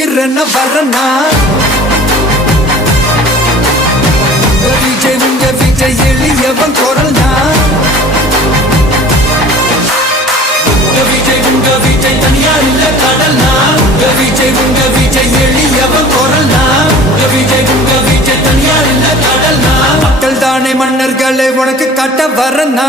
உயிரென்ன வரனா விஜய் உங்க விஜய் எளியவன் குரல்னா விஜய் உங்க விஜய் தனியார் இல்ல கடல்னா விஜய் உங்க விஜய் எளியவன் குரல்னா விஜய் உங்க விஜய் தனியார் இல்ல கடல்னா மக்கள் தானே மன்னர்களே உனக்கு காட்ட வரனா